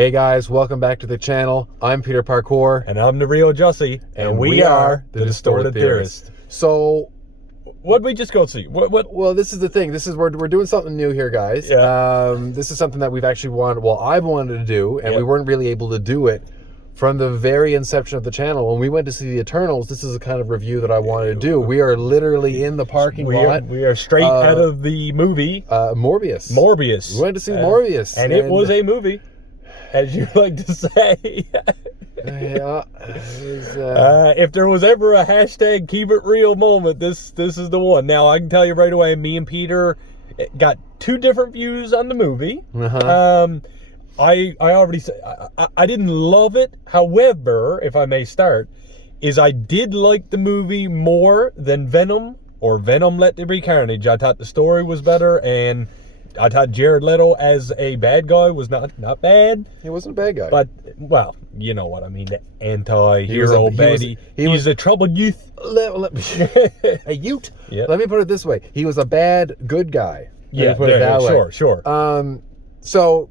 Hey guys, welcome back to the channel. I'm Peter Parkour. And I'm the real Jussie. And we are the Distorted Theorists. So, what'd we just go see? What? well, this is the thing. We're doing something new here, guys. Yeah. This is something that we've actually I've wanted to do, and we weren't really able to do it from the very inception of the channel. When we went to see the Eternals, this is the kind of review that I wanted to do. We are literally in the parking lot. We are straight out of the movie. Morbius. Morbius. We went to see Morbius. And it was a movie, as you like to say. Yeah. If there was ever a hashtag keep it real moment, this is the one. Now, I can tell you right away, me and Peter got two different views on the movie. I already said I didn't love it. However, if I may start, I did like the movie more than Venom or Venom Let There Be Carnage. I thought the story was better, and I thought Jared Leto as a bad guy was not bad. He wasn't a bad guy. But, well, you know what I mean. The anti-hero baddie. He was a troubled youth. A youth? Yeah. Let me put it this way. He was a bad, good guy. Yeah, put it that way. Sure. So,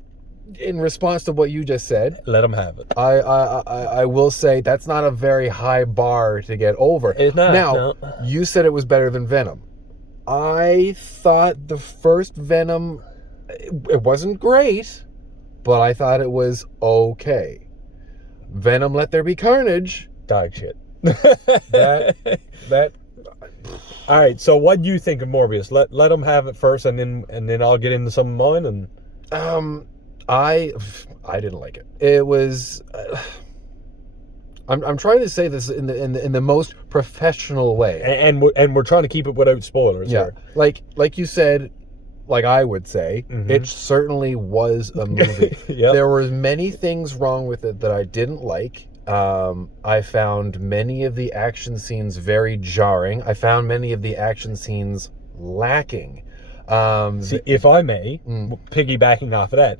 in response to what you just said, let him have it. I will say that's not a very high bar to get over. It's not. Now, No. You said it was better than Venom. I thought the first Venom, it wasn't great, but I thought it was okay. Venom Let There Be Carnage. Dog shit. That. All right. So, what do you think of Morbius? Let him have it first, and then I'll get into some of mine. And I didn't like it. It was. I'm trying to say this in the most professional way, and we're trying to keep it without spoilers. Yeah, here. like you said, like I would say, it certainly was a movie. Yep. There were many things wrong with it that I didn't like. I found many of the action scenes very jarring. I found many of the action scenes lacking. See, if I may, piggybacking off of that,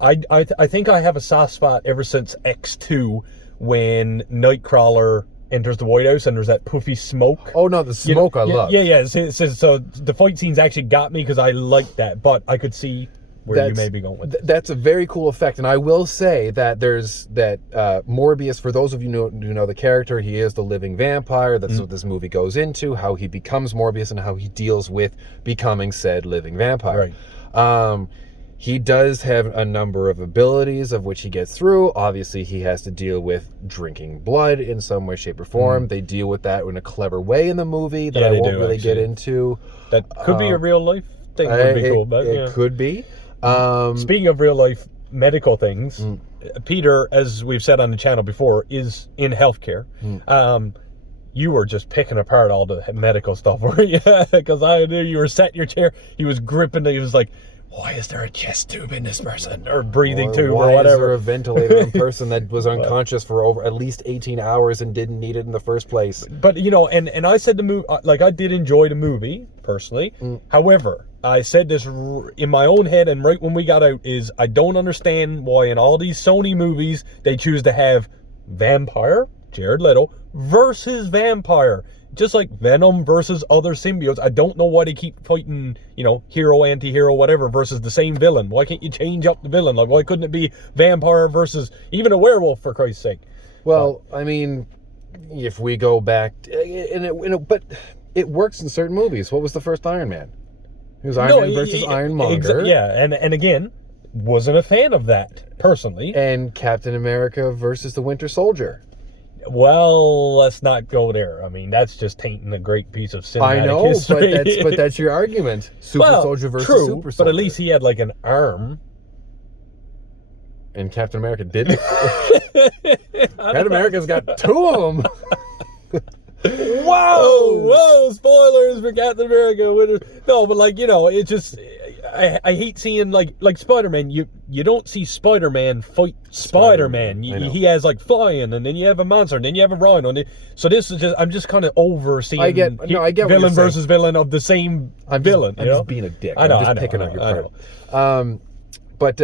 I think I have a soft spot ever since X2 when Nightcrawler enters the White House and there's that poofy smoke. Oh no, the smoke I love. Yeah. So the fight scenes actually got me because I liked that, but I could see where you may be going with it. That's a very cool effect, and I will say that there's that Morbius. For those of you who know the character, he is the living vampire. That's what this movie goes into, how he becomes Morbius and how he deals with becoming said living vampire. Right. He does have a number of abilities of which he gets through. Obviously, he has to deal with drinking blood in some way, shape, or form. They deal with that in a clever way in the movie that I won't really get into. That could be a real life thing. Would be cool, but it could be. Speaking of real life medical things, Peter, as we've said on the channel before, is in healthcare. You were just picking apart all the medical stuff, were you? Because I knew you were sat in your chair. He was gripping. He was like, why is there a chest tube in this person? Or breathing tube or whatever. Why is there a ventilator in person that was unconscious for over at least 18 hours and didn't need it in the first place? But, you know, and I said the movie, like, I did enjoy the movie, personally. However, I said this in my own head, and right when we got out, is I don't understand why in all these Sony movies they choose to have vampire, Jared Leto, versus vampire. Just like Venom versus other symbiotes. I don't know why they keep fighting, you know, hero, anti-hero, whatever, versus the same villain. Why can't you change up the villain? Like, why couldn't it be vampire versus even a werewolf, for Christ's sake? Well, I mean, if we go back, but it works in certain movies. What was the first Iron Man? It was Iron Man versus Ironmonger. And again, wasn't a fan of that, personally. And Captain America versus the Winter Soldier. Well, let's not go there. I mean, that's just tainting a great piece of cinematic history. but that's your argument. Soldier versus Super Soldier. But at least he had like an arm. And Captain America didn't. Captain America's got two of them. Whoa! Spoilers for Captain America. No, but like, you know, it just, I hate seeing like Spider-Man. You don't see Spider-Man fight Spider-Man. He has like flying, and then you have a monster, and then you have a rhino. So this is just, I'm just kind of over seeing I get villain versus villain of the same villain. I'm just being a dick. I'm just picking on your part. But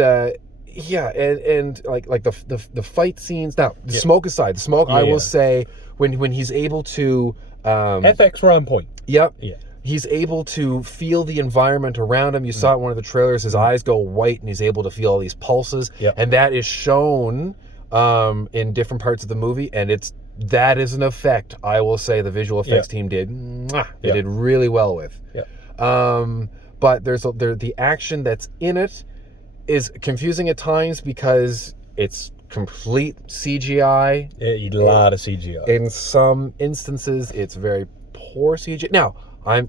yeah, and like the fight scenes. Now, the smoke aside, the smoke I will say when he's able to FX were on point. Yep. Yeah. he's able to feel the environment around him. You saw it in one of the trailers. His eyes go white, and he's able to feel all these pulses. Yep. And that is shown in different parts of the movie, and that is an effect I will say the visual effects team did. They did really well with. But the action that's in it is confusing at times because it's complete CGI. A lot of CGI. In some instances, it's very poor CGI. Now, I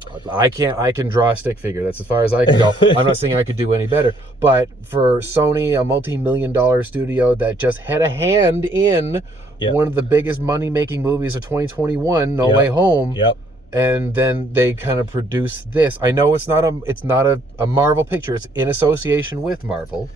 can draw a stick figure. That's as far as I can go. I'm not saying I could do any better. But for Sony, a multi-million-dollar studio that just had a hand in one of the biggest money-making movies of 2021, No Way Home. And then they kind of produce this. I know it's not a Marvel picture. It's in association with Marvel.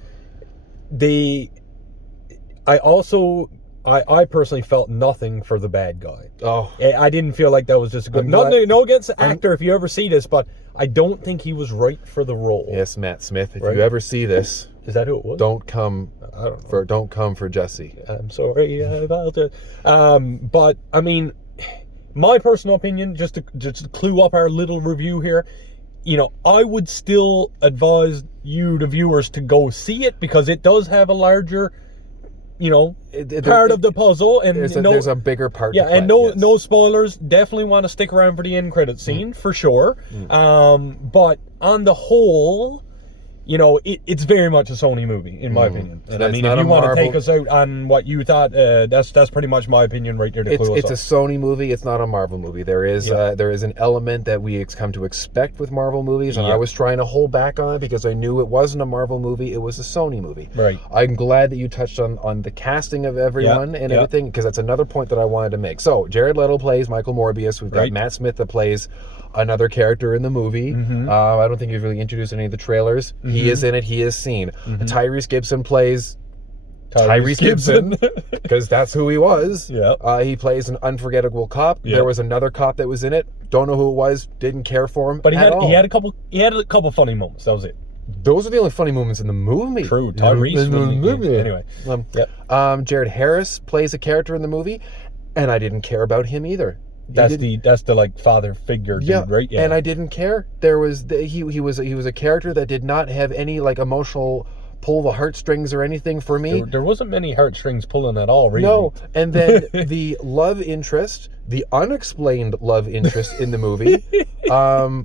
I personally felt nothing for the bad guy. Oh, I didn't feel like that was just a good. No against the actor if you ever see this, but I don't think he was right for the role. Yes, Matt Smith. If you ever see this, is that who it was? Don't come for Jesse. I'm sorry about it. But I mean, my personal opinion, just to clue up our little review here, I would still advise you, the viewers, to go see it because it does have a larger, part of the puzzle, and there's a bigger part. Yeah, and no spoilers. Definitely want to stick around for the end credit scene for sure. But on the whole, it's very much a Sony movie in my opinion. And I mean, if you want to take us out on what you thought, that's pretty much my opinion right there. It's a Sony movie. It's not a Marvel movie. There is an element that we come to expect with Marvel movies, and I was trying to hold back on it because I knew it wasn't a Marvel movie. It was a Sony movie. Right. I'm glad that you touched on the casting of everyone and everything, because that's another point that I wanted to make. So Jared Leto plays Michael Morbius. We've got Matt Smith that plays another character in the movie. I don't think you've really introduced any of the trailers. He is in it. He is seen. Tyrese Gibson plays Tyrese Gibson because that's who he was. He plays an unforgettable cop. There was another cop that was in it. Don't know who it was. Didn't care for him. But he had a couple funny moments. That was it. Those are the only funny moments in the movie. True. Tyrese in the movie. Anyway. Jared Harris plays a character in the movie, and I didn't care about him either. That's the like father figure dude, right? Yeah. And I didn't care. There was he was a character that did not have any like emotional pull the heartstrings or anything for me. There wasn't many heartstrings pulling at all, really. No. And then the love interest, the unexplained love interest in the movie,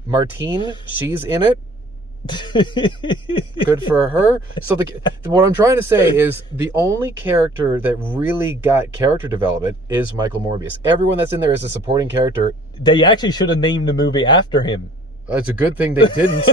Martine, she's in it. Good for her. So what I'm trying to say is the only character that really got character development is Michael Morbius. Everyone that's in there is a supporting character. They actually should have named the movie after him. It's a good thing they didn't.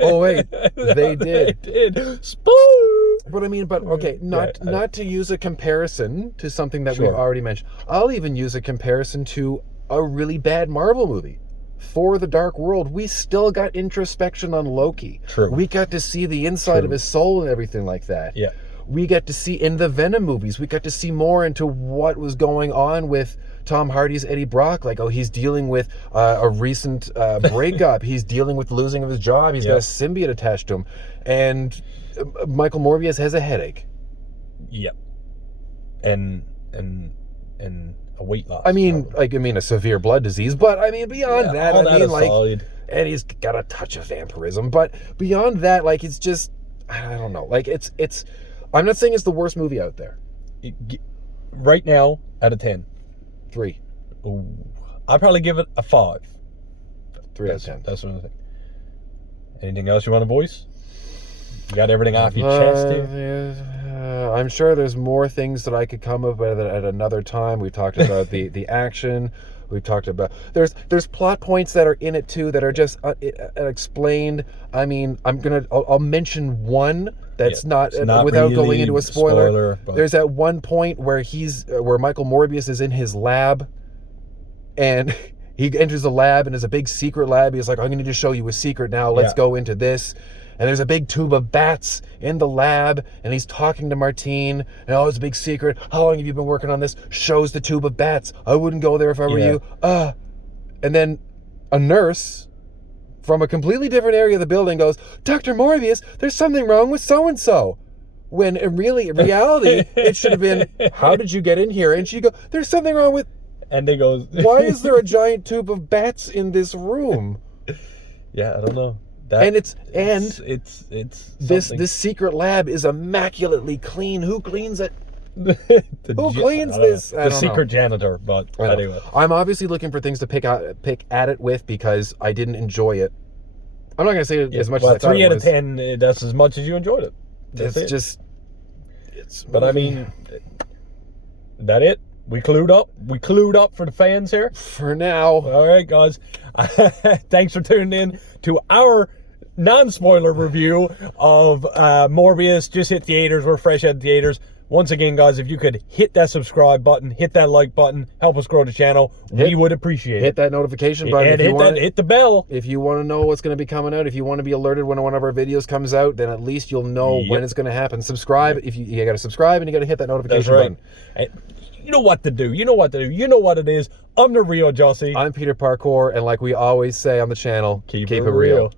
Oh wait, they did. They did. Spoon. But I mean, okay, not to use a comparison to something that we've already mentioned. I'll even use a comparison to a really bad Marvel movie. For the Dark World, we still got introspection on Loki. True. We got to see the inside of his soul and everything like that. Yeah. We got to see in the Venom movies, we got to see more into what was going on with Tom Hardy's Eddie Brock. Like, he's dealing with a recent breakup. He's dealing with losing of his job. He's got a symbiote attached to him. And Michael Morbius has a headache. Yep. And a weight loss. I mean, a severe blood disease, but I mean, beyond that, solid. And he's got a touch of vampirism, but beyond that, like, it's just, I don't know, like, it's. I'm not saying it's the worst movie out there. Right now, out of 10, 3. Ooh, I'd probably give it a 5. 3 out of 10. That's what I think. Anything else you want to voice? You got everything off your chest here? I'm sure there's more things that I could come up with at another time. We talked about the action. We talked about there's plot points that are in it too that are just explained. I mean, I'll mention one that's not without really going into a spoiler. But there's at one point where where Michael Morbius is in his lab, and he enters the lab and there's a big secret lab. He's like, I'm going to need to show you a secret now. Let's go into this. And there's a big tube of bats in the lab, and he's talking to Martine, and it's a big secret. How long have you been working on this? Shows the tube of bats. I wouldn't go there if I were you. And then a nurse from a completely different area of the building goes, Dr. Morbius, there's something wrong with so-and-so. When in reality, it should have been, how did you get in here? And she go, there's something wrong with... And they goes, Why is there a giant tube of bats in this room? Yeah, I don't know. It's something. this secret lab is immaculately clean. Who cleans it? Who cleans I don't know. this? I The don't secret know. janitor, but anyway. I'm obviously looking for things to pick at it with because I didn't enjoy it. I'm not gonna say it as much as I thought 3 it out was. of 10. That's as much as you enjoyed it. That's It's it. just. But I mean, that it. We clued up. We clued up for the fans here. For now. All right, guys. Thanks for tuning in to our non-spoiler review of Morbius. Just hit theaters. We're fresh out of theaters. Once again, guys, if you could hit that subscribe button, hit that like button, help us grow the channel, we would appreciate Hit it. that notification button. And hit the bell. If you want to know what's going to be coming out, if you want to be alerted when one of our videos comes out, then at least you'll know when it's going to happen. Subscribe. If you got to subscribe and you got to hit that notification That's right. button. You know what to do. You know what to do. You know what it is. I'm the Rio Jossie. I'm Peter Parkour, and like we always say on the channel, Keep it real. real.